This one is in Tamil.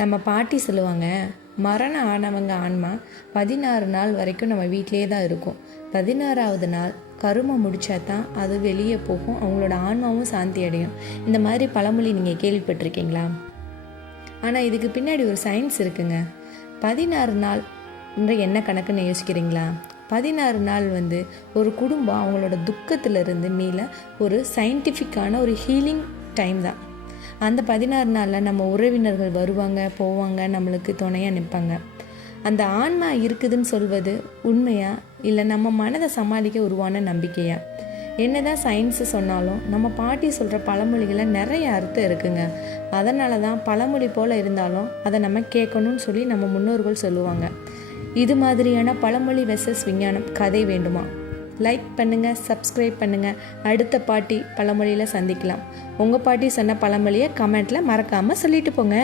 நம்ம பாட்டி சொல்லுவாங்க, மரணம் ஆனவங்க ஆன்மா 16 நாள் வரைக்கும் நம்ம வீட்டிலே தான் இருக்கும். 16வது நாள் கருமம் முடித்தா தான் அது வெளியே போகும், அவங்களோட ஆன்மாவும் சாந்தி அடையும். இந்த மாதிரி பழமொழி நீங்கள் கேள்விப்பட்டிருக்கீங்களா? ஆனால் இதுக்கு பின்னாடி ஒரு சயின்ஸ் இருக்குங்க. 16 நாள் என்ன கணக்குன்னு யோசிக்கிறீங்களா? 16 நாள் ஒரு குடும்பம் அவங்களோட துக்கத்திலிருந்து மீள ஒரு சயின்டிஃபிக்கான ஒரு ஹீலிங் டைம் தான். அந்த 16 நாளில் நம்ம உறவினர்கள் வருவாங்க போவாங்க, நம்மளுக்கு துணையாக நிற்பாங்க. அந்த ஆன்மா இருக்குதுன்னு சொல்வது உண்மையா இல்லை நம்ம மனதை சமாளிக்க உருவான நம்பிக்கையா? என்னதான் சயின்ஸு சொன்னாலும் நம்ம பாட்டி சொல்கிற பழமொழிகளில் நிறைய அர்த்தம் இருக்குங்க. அதனால தான் பழமொழி போல் இருந்தாலும் அதை நம்ம கேட்கணும்னு சொல்லி நம்ம முன்னோர்கள் சொல்லுவாங்க. இது மாதிரியான பழமொழி வெர்சஸ் விஞ்ஞானம் கதை வேண்டுமா? லைக் பண்ணுங்கள், சப்ஸ்கிரைப் பண்ணுங்கள். அடுத்த பாட்டி பழமொழியில் சந்திக்கலாம். உங்கள் பாட்டி சொன்ன பழமொழியை கமெண்ட்டில் மறக்காமல் சொல்லிட்டு போங்க.